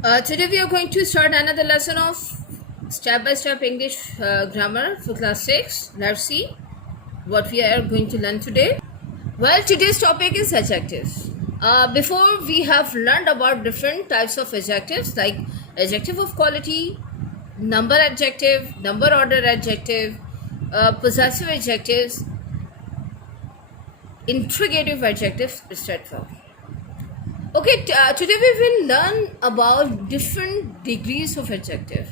Today we are going to start another lesson of step-by-step English grammar for class 6. Let's see what we are going to learn today. Well, today's topic is adjectives. Before we have learned about different types of adjectives like adjective of quality, number adjective, number order adjective, possessive adjectives, interrogative adjectives, etc. Okay, today we will learn about different degrees of adjective.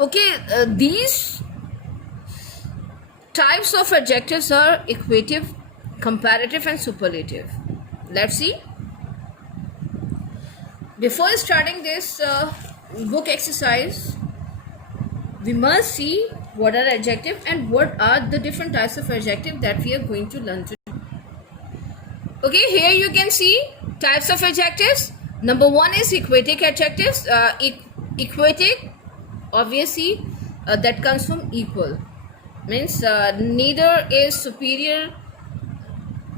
Okay, these types of adjectives are equative, comparative, and superlative. Let's see. Before starting this book exercise, we must see what are adjective and what are the different types of adjective that we are going to learn today. Okay, here you can see types of adjectives. Number one is equatic adjectives. Equatic, obviously, that comes from equal. Means neither is superior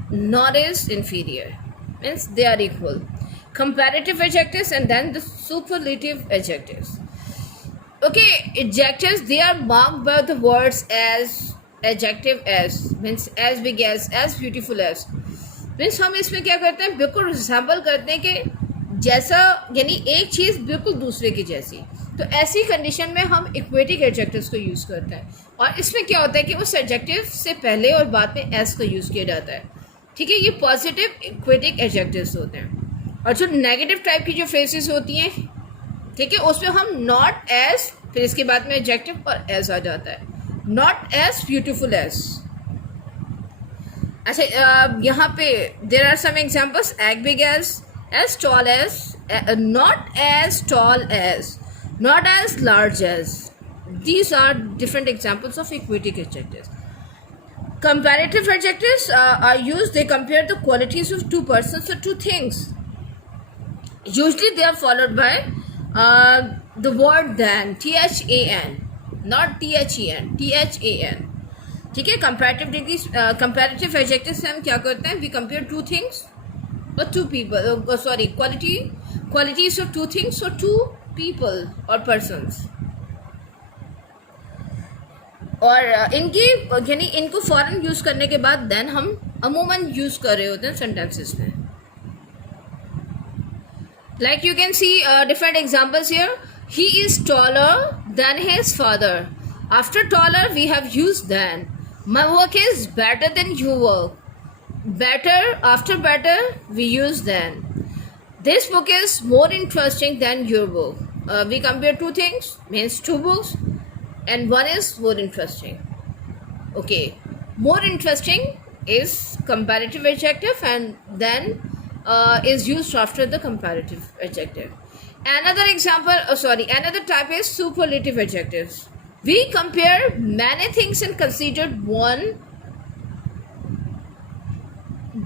nor is inferior. Means they are equal. Comparative adjectives and then the superlative adjectives. Okay, adjectives, they are marked by the words as, adjective as, means as big as beautiful as. Means हम इसमें क्या करते हैं, बिल्कुल resemble करते हैं कि जैसा, यानी एक चीज़ बिल्कुल दूसरे की जैसी. तो ऐसी कंडीशन में हम इक्वेटिक एडजेक्टिव्स को यूज़ करते हैं. और इसमें क्या होता है कि उस एडजेक्टिव से पहले और बाद में एस का यूज़ किया जाता है. ठीक है, ये पॉजिटिव इक्वेटिक एडजेक्टिव्स होते हैं. और जो नेगेटिव टाइप की जो फ्रेजेस होती हैं, ठीक है, उसमें हम नॉट एज, फिर इसके बाद में एडजेक्टिव और एज आ जाता है. Not as beautiful as. अच्छा, यहाँ पे देर आर सम एग्जाम्पल्स. एग big as tall as, not as tall as, not as large as. These are different examples of equatic adjectives. Comparative adjectives are used. They compare the qualities of two persons or two things. Usually they are followed by the word than, THAN, not THEN, THAN. ठीक है. Comparative degrees, comparative adjective से हम क्या करते हैं, we compare two things और two people, sorry, qualities of two things और two people और पर्सन्स. और इनकी, यानी इनको फौरन यूज़ करने के बाद देन हम अमूमन यूज़ कर रहे होते हैं सेंटेंसेस में. Like you can see different examples here. He is taller than his father. After taller we have used than. My work is better than your work. Better, after better we use than. This book is more interesting than your book. We compare two things, means two books, and one is more interesting. Okay, more interesting is comparative adjective and then is used after the comparative adjective. Another example, another type is superlative adjectives. We compare many things and consider one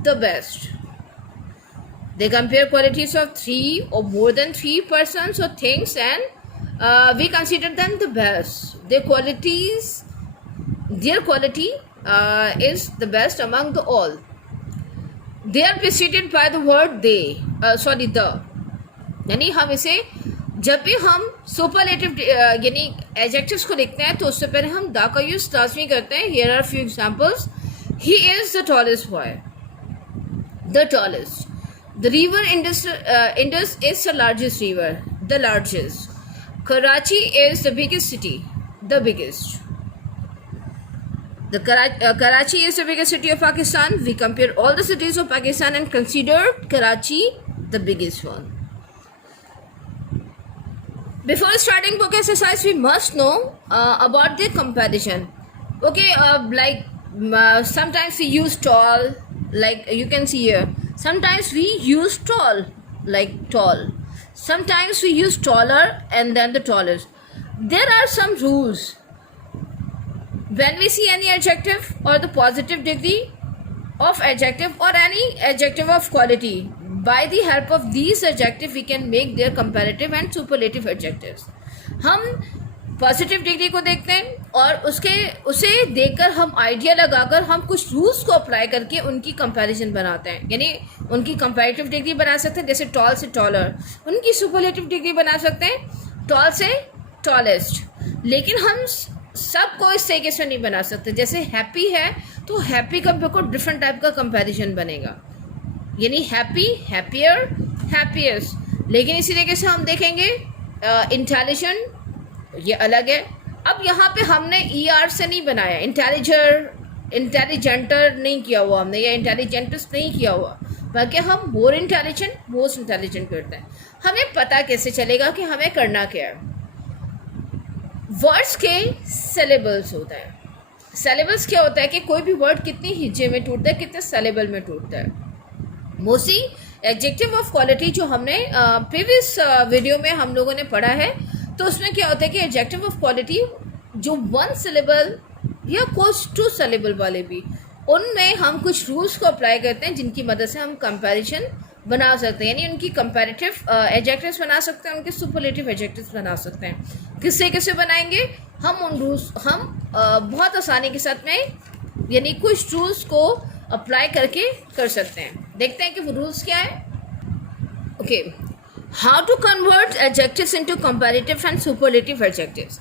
the best. They compare qualities of three or more than three persons or things and we consider them the best. Their quality is the best among the all. They are preceded by the word they, the. यानी हम इसे जब भी हम superlative यानी adjectives को लिखते हैं तो उससे पहले हम द का यूज लाजमी करते हैं. Here are few examples. He is the tallest boy, the tallest. The river Indus is the largest river, the largest. Karachi is the biggest city, the biggest. Karachi is the biggest city of Pakistan. We compare all the cities of Pakistan and consider Karachi the biggest one. Before starting book exercise, we must know about the comparison. Okay, sometimes we use tall, like you can see here. Sometimes we use tall, like tall. Sometimes we use taller and then the tallest. There are some rules. When we see any adjective or the positive degree of adjective or any adjective of quality, by the help of these adjectives we can make their comparative and superlative adjectives. हम positive degree को देखते हैं और उसे देखकर हम idea लगाकर हम कुछ रूल्स को अप्लाई करके उनकी कंपैरिजन बनाते हैं, यानी उनकी कंपैरेटिव डिग्री बना सकते हैं, जैसे टॉल से टॉलर, उनकी सुपरलेटिव डिग्री बना सकते हैं टॉल से टॉलेस्ट। लेकिन हम सबको इस तरीके से नहीं बना सकते, जैसे हैप्पी है तो हैप्पी का बिल्कुल डिफरेंट टाइप का कंपैरिजन बनेगा, यानी हैप्पी, हैप्पियर, हैप्पीएस्ट। लेकिन इसी तरीके से हम देखेंगे इंटेलिजेंट, ये अलग है। अब यहाँ पे हमने ER से नहीं बनाया, इंटेलिजेंटर नहीं किया हुआ हमने, या इंटेलिजेंटस नहीं किया हुआ, बल्कि हम मोर इंटेलिजेंट, मोस्ट इंटेलिजेंट करते हैं। हमें पता कैसे चलेगा कि हमें करना क्या है? वर्ड्स के सिलेबल्स होता है। सिलेबल्स क्या होता है कि कोई भी वर्ड कितनी हिज्जे में टूटता है, कितने सिलेबल में टूटता है। मोस्टली एडजेक्टिव ऑफ क्वालिटी जो हमने प्रीवियस वीडियो में हम लोगों ने पढ़ा है, तो उसमें क्या होता है कि एडजेक्टिव ऑफ क्वालिटी जो 1 सिलेबल या कुछ 2 सिलेबल वाले भी, उनमें हम कुछ रूल्स को अप्लाई करते हैं जिनकी मदद से हम कंपैरिजन बना सकते हैं, यानी उनकी कंपैरेटिव एडजेक्टिव्स बना सकते हैं, उनके सुपरलेटिव एडजेक्टिव्स बना सकते हैं। किससे कैसे बनाएंगे? हम उन रूल्स बहुत आसानी के साथ में, यानी कुछ रूल्स को अप्लाई करके कर सकते हैं। देखते हैं कि वो रूल्स क्या है। Okay, how to convert adjectives into comparative and superlative adjectives.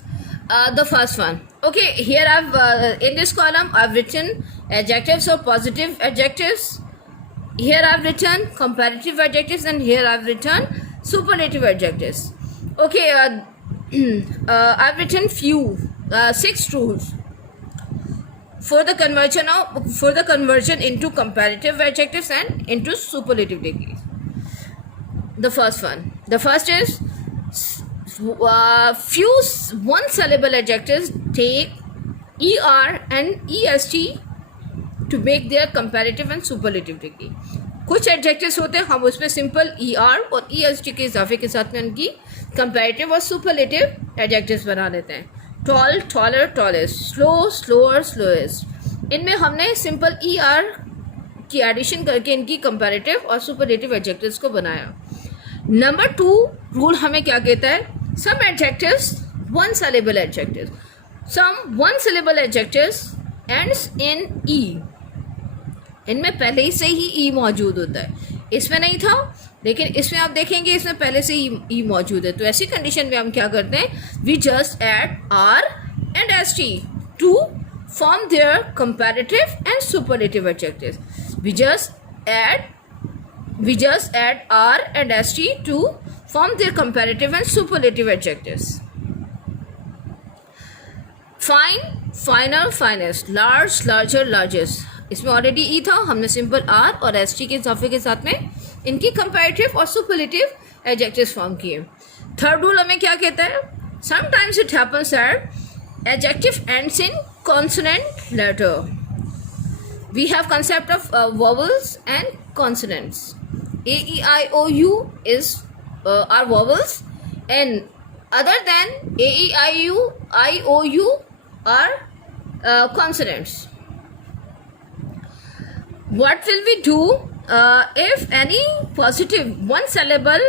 The first one. Okay, here I've in this column I've written adjectives or positive adjectives. Here I've written comparative adjectives, and here I've written superlative adjectives. Okay, I've written 6 rules for the conversion into comparative adjectives and into superlative degrees. The first is few 1 syllable adjectives take ER and EST to make their comparative and superlative degree. कुछ adjectives होते हैं हम उसमें simple ER और EST के इजाफे के साथ में उनकी कंपैरेटिव और सुपरलेटिव एडजेक्टिव्स बना लेते हैं। Tall, taller, tallest, slow, slower, slowest, इनमें हमने सिंपल ER की एडिशन करके इनकी कंपैरेटिव और सुपरलेटिव एडजेक्टिव्स को बनाया। नंबर 2 रूल हमें क्या कहता है? सम adjectives 1 syllable adjectives, some 1 syllable adjectives ends in E. इनमें पहले ही से ही E मौजूद होता है, इसमें नहीं था, लेकिन इसमें आप देखेंगे इसमें पहले से ही E मौजूद है। तो ऐसी कंडीशन में हम क्या करते हैं? We just add R and ST to form their comparative and superlative adjectives. We just add R and ST to form their comparative and superlative adjectives. Fine, finer, finest, large, larger, largest, इसमें already E था, हमने simple R और ST के इजाफे के साथ में इनकी कंपैरेटिव और सुपरलेटिव एडजेक्टिव्स फॉर्म किए। थर्ड रूल हमें क्या कहता है? Sometimes it happens that adjective ends in consonant letter. We have concept of vowels and consonants. A, E, I, O, U are vowels, and other than A, E, I, O, U are consonants. What will we do if any positive 1 syllable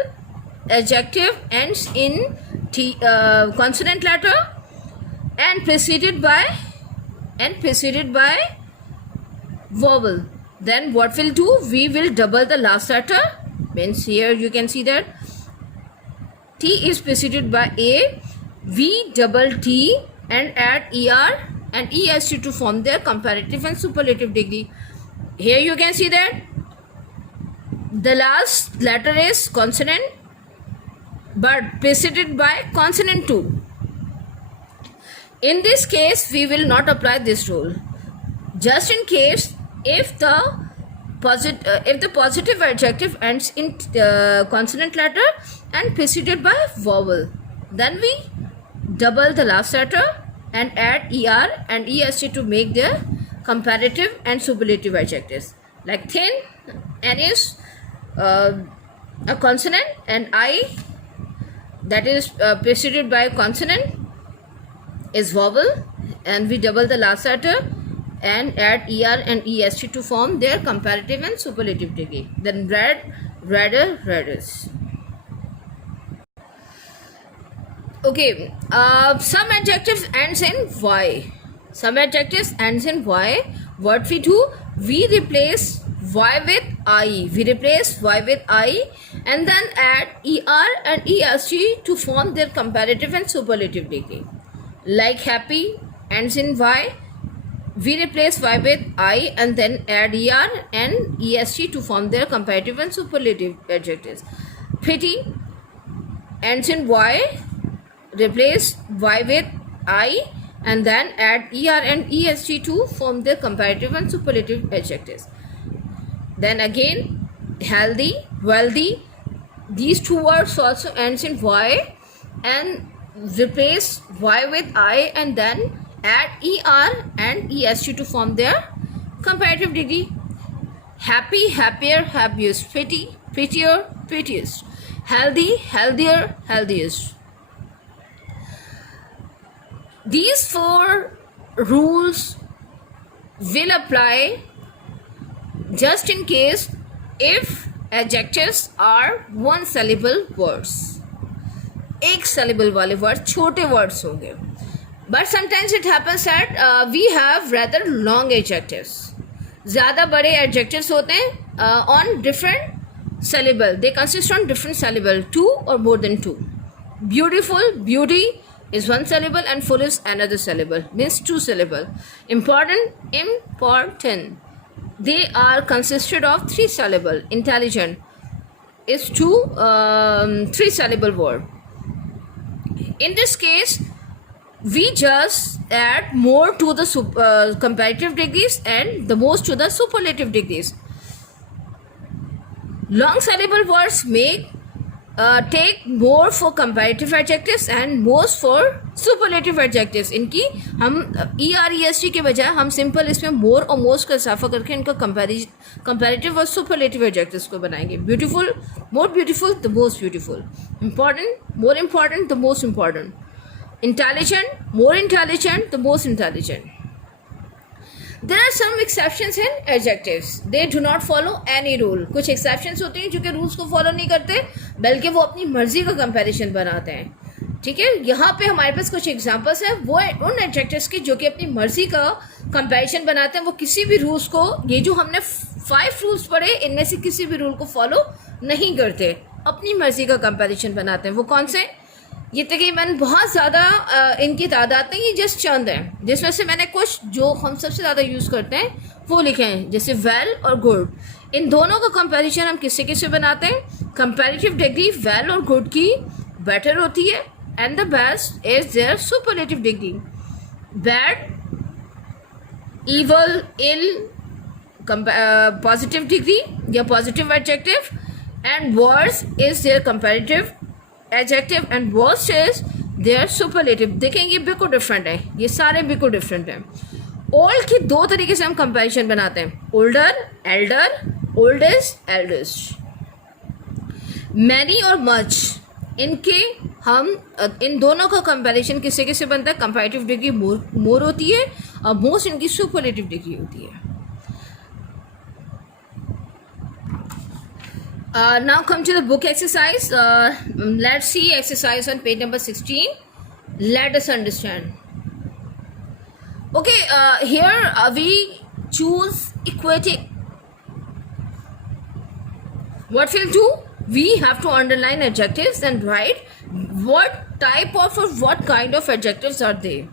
adjective ends in consonant letter and preceded by vowel? Then what we'll do? We will double the last letter. Means here you can see that T is preceded by A. We double T and add ER and EST to form their comparative and superlative degree. Here you can see that the last letter is consonant but preceded by consonant too. In this case, we will not apply this rule. Just in case, if the positive adjective ends in consonant letter and preceded by vowel, then we double the last letter and add ER and EST to make their comparative and superlative adjectives. Like thin, N is a consonant, and I, that is preceded by consonant, is vowel, and we double the last letter and add ER and EST to form their comparative and superlative degree. Then red, redder, reddest. Okay, some adjectives ends in y. Some adjectives ends in y. What we do? We replace y with I. We replace y with I and then add er and est to form their comparative and superlative degree. Like happy ends in y. We replace y with I and then add er and est to form their comparative and superlative adjectives. Pretty ends in y. Replace y with I and then add er and est to form their comparative and superlative adjectives. Then again, healthy, wealthy, these two words also ends in y and replace y with I and then add er and est to form their comparative degree. Happy, happier, happiest. Pretty, prettier, prettiest. Healthy, healthier, healthiest. These four rules will apply just in case if adjectives are one syllable words. एक syllable वाले word छोटे words होंगे. But sometimes it happens that we have rather long adjectives. ज़्यादा बड़े adjectives होते हैं on different syllable. They consist on different syllable, two or more than two. Beautiful, beauty is one syllable and full is another syllable, means two syllable. Important, important, they are consisted of three syllable. Intelligent is three syllable word. In this case we just add more to the comparative degrees and the most to the superlative degrees. Long syllable words take more for comparative adjectives and most for superlative adjectives. इनकी हम EREST के बजाय हम simple इसमें more और most का इजाफा करके इनका comparative और superlative adjectives को बनाएंगे. Beautiful, more beautiful, the most beautiful. Important, more important, the most important. Intelligent, more intelligent, the most intelligent. There are some exceptions in adjectives. They do not follow any rule. कुछ exceptions होते हैं जो कि rules को follow नहीं करते बल्कि वो अपनी मर्जी का comparison बनाते हैं. ठीक है, यहाँ पे हमारे पास कुछ examples हैं वो उन adjectives के जो कि अपनी मर्जी का comparison बनाते हैं. वो किसी भी rules को, ये जो हमने 5 rules पढ़े इनमें से किसी भी rule को follow नहीं करते, अपनी मर्जी का comparison बनाते हैं. वो कौन से? ये तकरीबन बहुत ज़्यादा इनकी तादाद नहीं, ये जस्ट चंद हैं जिसमें से मैंने कुछ जो हम सबसे ज़्यादा यूज़ करते हैं वो लिखे हैं, जैसे वेल और गुड. इन दोनों का कंपैरिजन हम किससे किससे बनाते हैं? कंपैरेटिव डिग्री वेल और गुड की बेटर होती है and the best is their superlative degree. Bad, evil, ill positive degree या positive adjective and worse is their comparative adjective and worst is their superlative. देखें ये बिल्कुल डिफरेंट है, ये सारे बिल्कुल डिफरेंट हैं. ओल्ड की दो तरीके से हम कंपैरिजन बनाते हैं, older, Elder, oldest, eldest. Many और मच, इनके हम इन दोनों का कंपैरिजन किससे किससे बनता है? कंपैरेटिव डिग्री मोर होती है और मोस्ट इनकी सुपरलेटिव डिग्री होती है. Now come to the book exercise. Let's see exercise on page number 16. Let us understand. Okay, here we choose equating. What we'll do? We have to underline adjectives and write what type of or what kind of adjectives are they.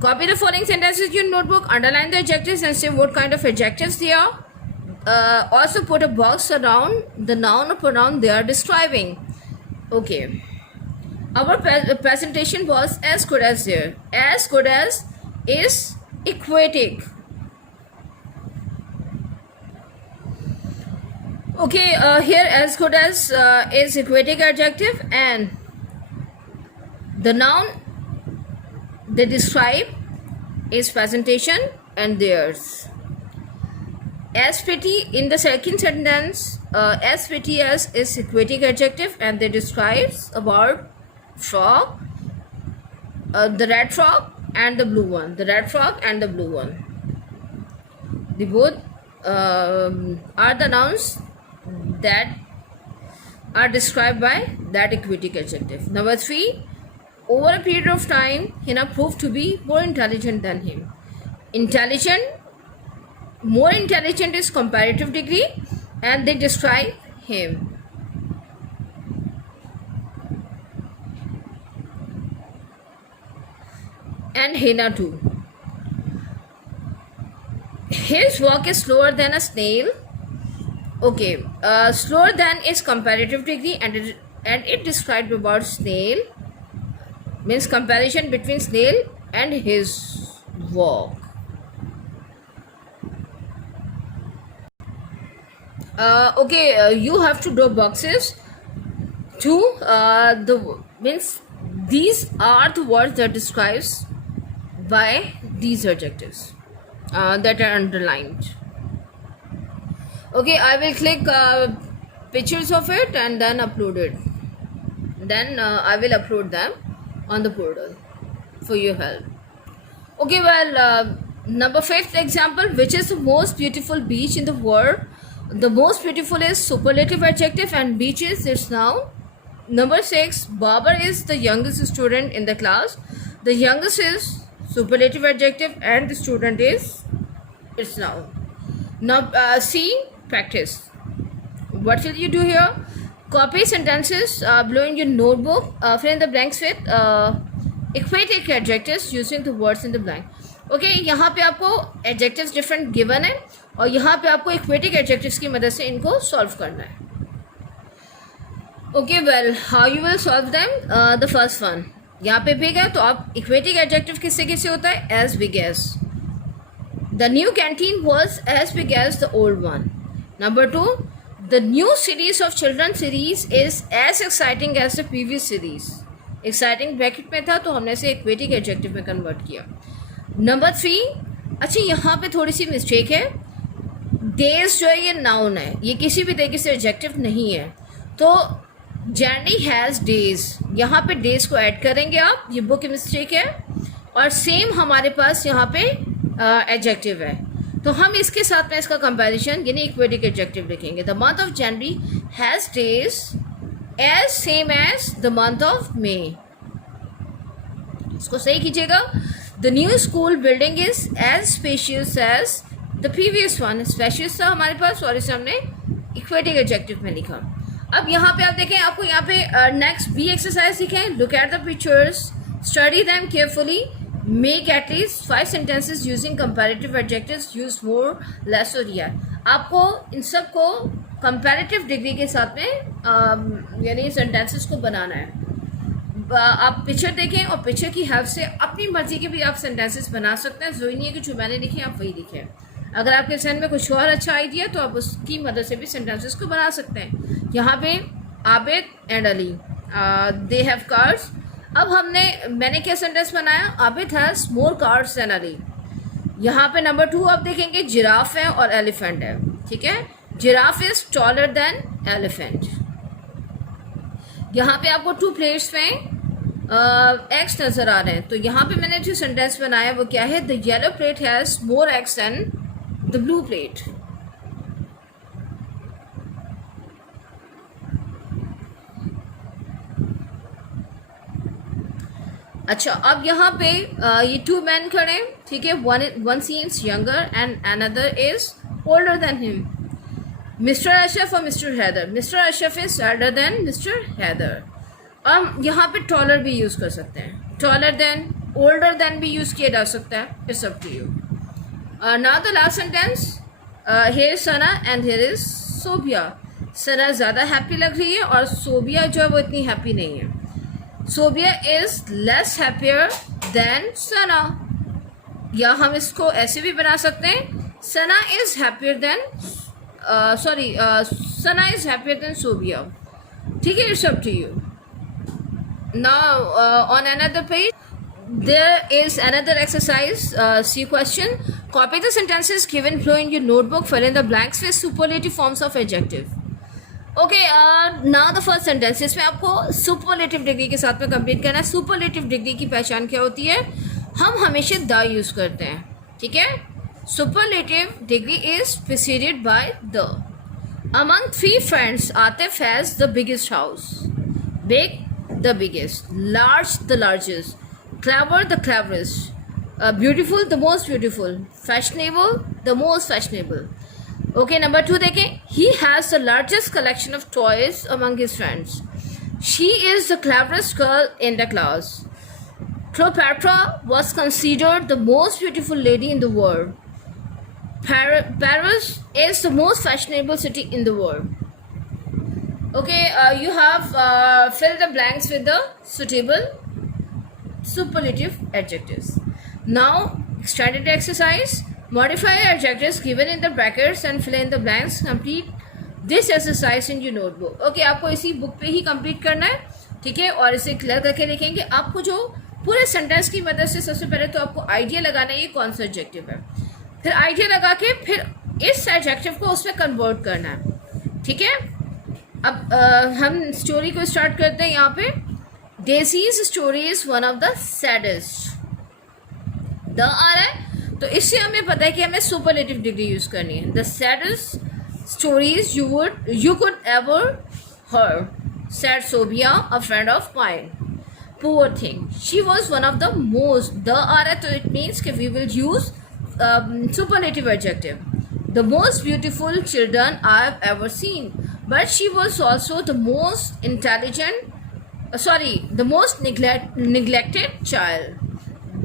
Copy the following sentences in your notebook. Underline the adjectives and say what kind of adjectives they are. Also put a box around the noun or pronoun they are describing. Okay, our presentation was as good as there. As good as is equating. Okay, here as good as is equating adjective and the noun they describe is presentation and theirs. As pretty in the second sentence, as pretty as is equating adjective and they describes about frog, the red frog and the blue one. The red frog and the blue one. They both are the nouns that are described by that equating adjective. Number 3. Over a period of time, Hina proved to be more intelligent than him. More intelligent is comparative degree, and they describe him. And Hina too. His walk is slower than a snail. Okay, slower than is comparative degree, and it described about snail, means comparison between snail and his walk. Okay, you have to draw boxes to the means these are the words that describes by these adjectives that are underlined. Okay, I will click pictures of it and then upload it. Then I will upload them on the portal for your help. Okay, well, number 5th example, which is the most beautiful beach in the world? The most beautiful is superlative adjective and beach is its noun. Number 6, Babar is the youngest student in the class. The youngest is superlative adjective and the student is its noun. Now C, practice. What will you do here? Copy sentences below in your notebook. Fill in the blanks with equatic adjectives using the words in the blank. Okay, यहाँ पे आपको adjectives different given है और यहाँ पे आपको equatic adjectives की मदद से इनको solve करना है. Okay, well, how you will solve them? The first one, यहाँ पे big है तो आप equatic adjective किससे किससे होता है? As big as. The new canteen was as big as the old one. Number 2, the new series of children series is as exciting as the previous series. Exciting bracket में था तो हमने इसे equatic adjective में convert किया. Number 3, अच्छा यहाँ पे थोड़ी सी mistake है. Days जो है ये noun है, ये किसी भी तरीके से adjective नहीं है. तो Jandy has days, यहाँ पे days को add करेंगे आप, ये book की mistake है. और same हमारे पास यहाँ पे adjective है, तो हम इसके साथ में इसका कंपैरिजन यानी इक्वेटिक एडजेक्टिव लिखेंगे. The month of January has days as same as the month of May. इसको सही कीजिएगा. The new school building is as spacious as the previous one. Spacious था हमारे पास और इसे हमने इक्वेटिक एडजेक्टिव में लिखा. अब यहाँ पे आप देखें, आपको यहाँ पे नेक्स्ट बी एक्सरसाइज दिखें. Look at the pictures, study them carefully. Make at least 5 sentences using comparative adjectives. Use more, less or yeah. आपको इन सब को comparative degree के साथ में यानी sentences को बनाना है. आप पिक्चर देखें और पिक्चर की हेल्प से अपनी मर्जी के भी आप sentences बना सकते हैं. ज़रूरी नहीं है कि जो मैंने लिखे आप वही लिखें. अगर आपके जहन में कुछ और अच्छा आइडिया तो आप उसकी मदद से भी sentences को बना सकते हैं. यहाँ पे Abid and Ali they have cars. अब मैंने क्या सेंटेंस बनाया? Abid has more cars than Ali. यहाँ पे नंबर 2 आप देखेंगे जिराफ है और एलिफेंट है. ठीक है, giraffe is taller than elephant. यहाँ पे आपको 2 प्लेट्स में एग्स नजर आ रहे हैं. तो यहाँ पे मैंने जो सेंटेंस बनाया वो क्या है? The yellow plate has more eggs than the blue plate. अच्छा, अब यहाँ पे ये 2 men खड़े हैं. ठीक है, one seems younger and another is older than him. Mr. Ashraf और Mr. Heather. Mr. Ashraf is elder than Mr. Heather. अब यहाँ पे taller भी यूज़ कर सकते हैं. Taller than, older than भी यूज़ किया जा सकता है. It's up to you. Now the last sentence. Here is Sana and here is Sobia. Sana ज़्यादा हैप्पी लग रही है और सोबिया जो है वो इतनी हैप्पी नहीं है. Sobia is less happier than Sana. या हम इसको ऐसे भी बना सकते हैं. Sana is happier than Sana is happier than Sobia. ठीक है, it's up to you. Now on another page there is another exercise. See question. Copy the sentences given below in your notebook. Fill in the blanks with superlative forms of adjective. Okay, now the first sentence. इसमें आपको superlative degree के साथ में complete करना है. Superlative degree की पहचान क्या होती है? हम हमेशा द यूज़ करते हैं. ठीक है, superlative degree is preceded by the. Among 3 friends Atif has the biggest house. Big the biggest, large, the largest, clever, the cleverest, beautiful, the most beautiful, fashionable, the most fashionable. Okay, number 2 देखें. He has the largest collection of toys among his friends. She is the cleverest girl in the class. Cleopatra was considered the most beautiful lady in the world. Paris is the most fashionable city in the world. Okay, you have fill the blanks with the suitable superlative adjectives. Now, extended exercise. Modify adjectives given in the brackets and fill in the blanks. Complete this exercise in your notebook. Okay, आपको इसी book पे ही complete करना है, ठीक है, और इसे clear करके लिखेंगे. आपको जो पूरे सेंटेंस की मदद से सबसे पहले तो आपको आइडिया लगाना है ये कौन सा एडजेक्टिव है, फिर आइडिया लगा के फिर इस एडजेक्टिव को उसमें कन्वर्ट करना है, ठीक है. अब हम स्टोरी को स्टार्ट करते हैं. यहाँ पे Daisy's story is one of the saddest. The आ रहा है तो इससे हमें पता है कि हमें सुपरलेटिव डिग्री यूज करनी है. The saddest stories you could ever heard, said Sophia, a friend of mine. Poor thing. She was one of the most. The आ रहा है तो it means कि we will use superlative adjective. The most beautiful children I've ever seen. But she was also the most intelligent, the most neglected child.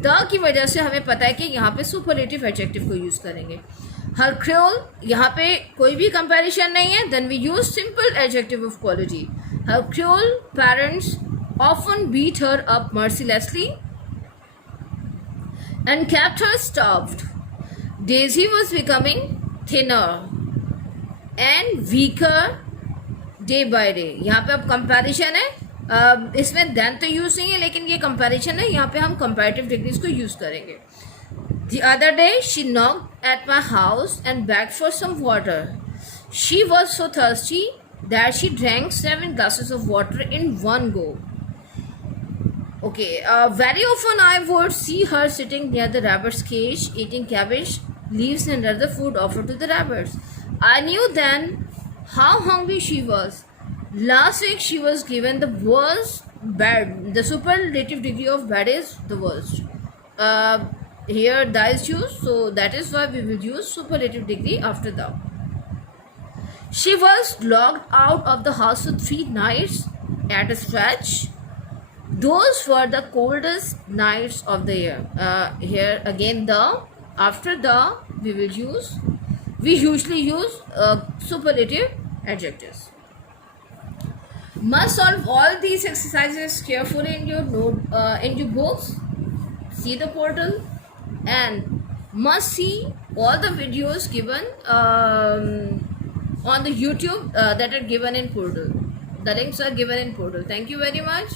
The key वजह से हमें पता है कि यहाँ पे सुपरलेटिव एडजेक्टिव को यूज़ करेंगे. हर क्रियोल, यहाँ पे कोई भी कंपैरिजन नहीं है. Then we use simple adjective of quality. Her Creole parents often beat her up mercilessly and kept her starved. Daisy was becoming thinner and weaker day by day. यहाँ पे अब कंपैरिजन है. इसमें देन तो use नहीं है लेकिन ये कंपैरिजन है. यहाँ पे हम कंपैरेटिव डिग्रीज को यूज़ करेंगे. The other day she knocked at my house and begged for some water. She was so thirsty that she drank 7 glasses of water in one go. Okay, very often I would see her sitting near the rabbit's cage eating cabbage leaves and other food offered to the rabbits. I knew then how hungry she was. Last week she was given the worst bad. The superlative degree of bad is the worst. Here the is used, so that is why we will use superlative degree after the. She was locked out of the house for 3 nights at a stretch. Those were the coldest nights of the year. Here again the, after the we usually use superlative adjectives. Must solve all these exercises carefully in your books. See the portal and must see all the videos given on the YouTube that are given in portal. The links are given in portal. Thank you very much.